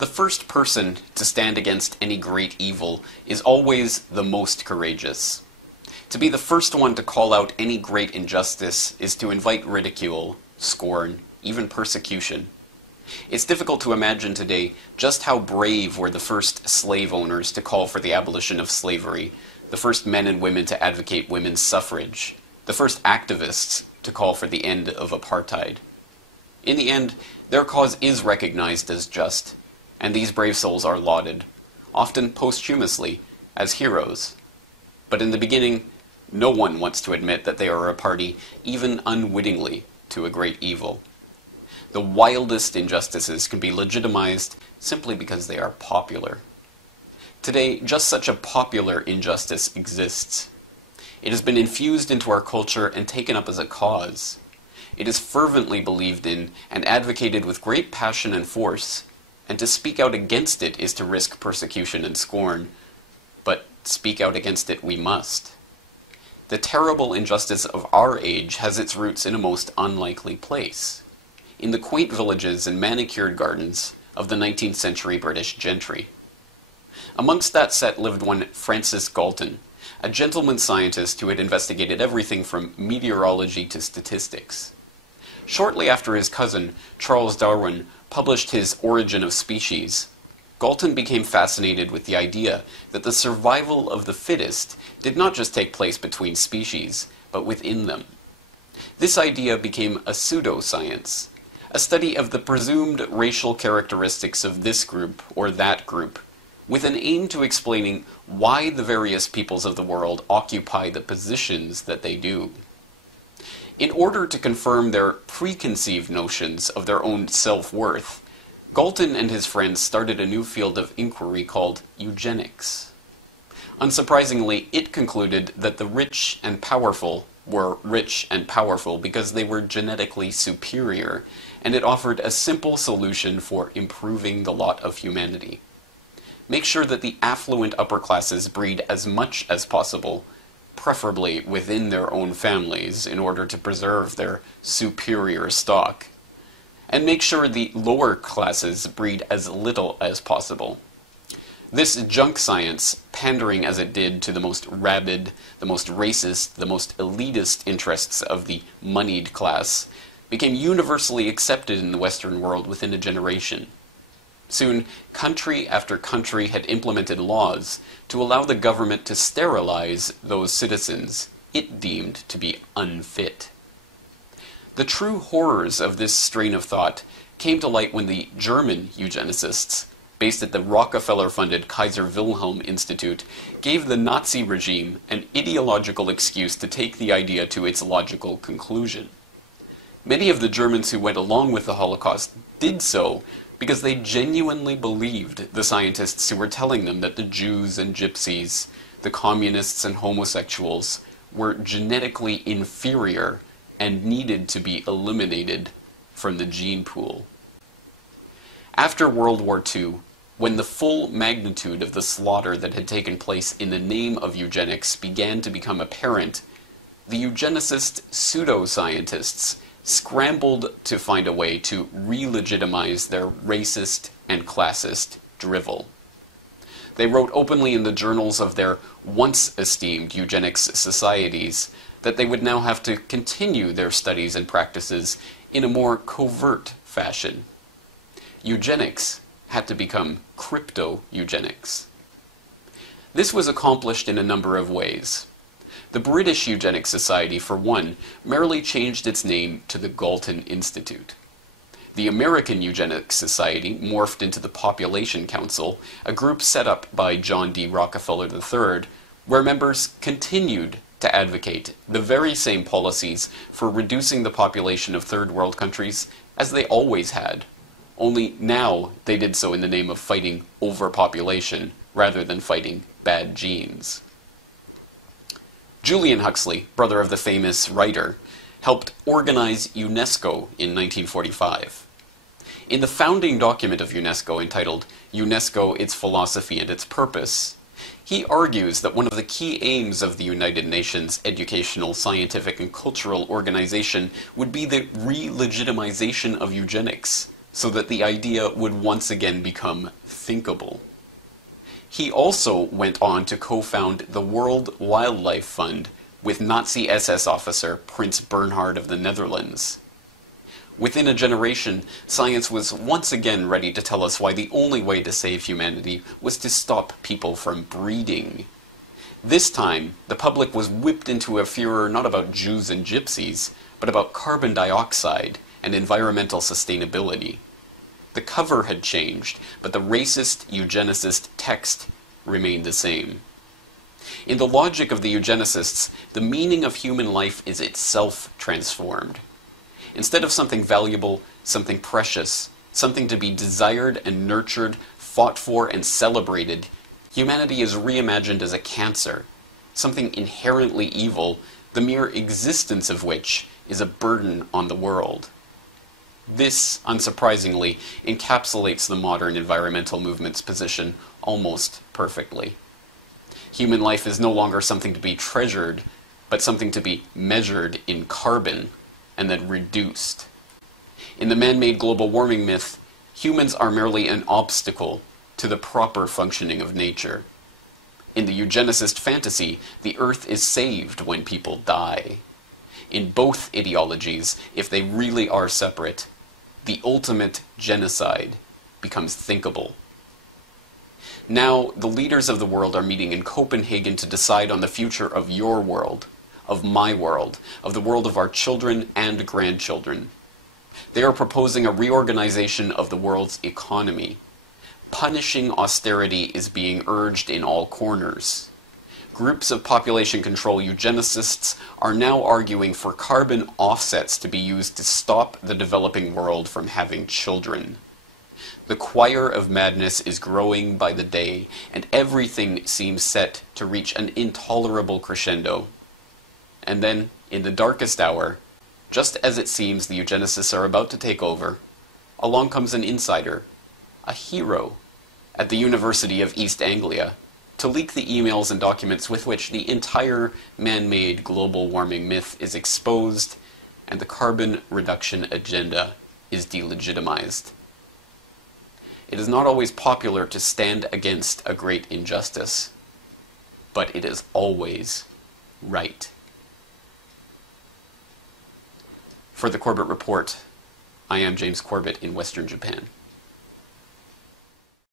The first person to stand against any great evil is always the most courageous. To be the first one to call out any great injustice is to invite ridicule, scorn, even persecution. It's difficult to imagine today just how brave were the first slave owners to call for the abolition of slavery, the first men and women to advocate women's suffrage, the first activists to call for the end of apartheid. In the end, their cause is recognized as just, and these brave souls are lauded, often posthumously, as heroes. But in the beginning, no one wants to admit that they are a party, even unwittingly, to a great evil. The wildest injustices can be legitimized simply because they are popular. Today, just such a popular injustice exists. It has been infused into our culture and taken up as a cause. It is fervently believed in and advocated with great passion and force, and to speak out against it is to risk persecution and scorn. But speak out against it we must. The terrible injustice of our age has its roots in a most unlikely place, in the quaint villages and manicured gardens of the 19th century British gentry. Amongst that set lived one Francis Galton, a gentleman scientist who had investigated everything from meteorology to statistics. Shortly after his cousin, Charles Darwin, published his Origin of Species, Galton became fascinated with the idea that the survival of the fittest did not just take place between species, but within them. This idea became a pseudoscience, a study of the presumed racial characteristics of this group or that group, with an aim to explaining why the various peoples of the world occupy the positions that they do. In order to confirm their preconceived notions of their own self-worth, Galton and his friends started a new field of inquiry called eugenics. Unsurprisingly, it concluded that the rich and powerful were rich and powerful because they were genetically superior, and it offered a simple solution for improving the lot of humanity. Make sure that the affluent upper classes breed as much as possible, preferably within their own families, in order to preserve their superior stock. And make sure the lower classes breed as little as possible. This junk science, pandering as it did to the most rabid, the most racist, the most elitist interests of the moneyed class, became universally accepted in the Western world within a generation. Soon, country after country had implemented laws to allow the government to sterilize those citizens it deemed to be unfit. The true horrors of this strain of thought came to light when the German eugenicists, based at the Rockefeller-funded Kaiser Wilhelm Institute, gave the Nazi regime an ideological excuse to take the idea to its logical conclusion. Many of the Germans who went along with the Holocaust did so because they genuinely believed the scientists who were telling them that the Jews and Gypsies, the communists and homosexuals, were genetically inferior and needed to be eliminated from the gene pool. After World War II, when the full magnitude of the slaughter that had taken place in the name of eugenics began to become apparent, the eugenicist pseudoscientists scrambled to find a way to re-legitimize their racist and classist drivel. They wrote openly in the journals of their once esteemed eugenics societies that they would now have to continue their studies and practices in a more covert fashion. Eugenics had to become crypto-eugenics. This was accomplished in a number of ways. The British Eugenics Society, for one, merely changed its name to the Galton Institute. The American Eugenics Society morphed into the Population Council, a group set up by John D. Rockefeller III, where members continued to advocate the very same policies for reducing the population of third world countries as they always had, only now they did so in the name of fighting overpopulation rather than fighting bad genes. Julian Huxley, brother of the famous writer, helped organize UNESCO in 1945. In the founding document of UNESCO entitled UNESCO, Its Philosophy and Its Purpose, he argues that one of the key aims of the United Nations Educational, Scientific, and Cultural Organization would be the re-legitimization of eugenics so that the idea would once again become thinkable. He also went on to co-found the World Wildlife Fund with Nazi SS officer Prince Bernhard of the Netherlands. Within a generation, science was once again ready to tell us why the only way to save humanity was to stop people from breeding. This time, the public was whipped into a furor not about Jews and gypsies, but about carbon dioxide and environmental sustainability. The cover had changed, but the racist, eugenicist text remained the same. In the logic of the eugenicists, the meaning of human life is itself transformed. Instead of something valuable, something precious, something to be desired and nurtured, fought for and celebrated, humanity is reimagined as a cancer, something inherently evil, the mere existence of which is a burden on the world. This, unsurprisingly, encapsulates the modern environmental movement's position almost perfectly. Human life is no longer something to be treasured, but something to be measured in carbon and then reduced. In the man-made global warming myth, humans are merely an obstacle to the proper functioning of nature. In the eugenicist fantasy, the Earth is saved when people die. In both ideologies, if they really are separate, the ultimate genocide becomes thinkable. Now, the leaders of the world are meeting in Copenhagen to decide on the future of your world, of my world, of the world of our children and grandchildren. They are proposing a reorganization of the world's economy. Punishing austerity is being urged in all corners. Groups of population control eugenicists are now arguing for carbon offsets to be used to stop the developing world from having children. The choir of madness is growing by the day, and everything seems set to reach an intolerable crescendo. And then, in the darkest hour, just as it seems the eugenicists are about to take over, along comes an insider, a hero, at the University of East Anglia, to leak the emails and documents with which the entire man-made global warming myth is exposed and the carbon reduction agenda is delegitimized. It is not always popular to stand against a great injustice, but it is always right. For the Corbett Report, I am James Corbett in Western Japan.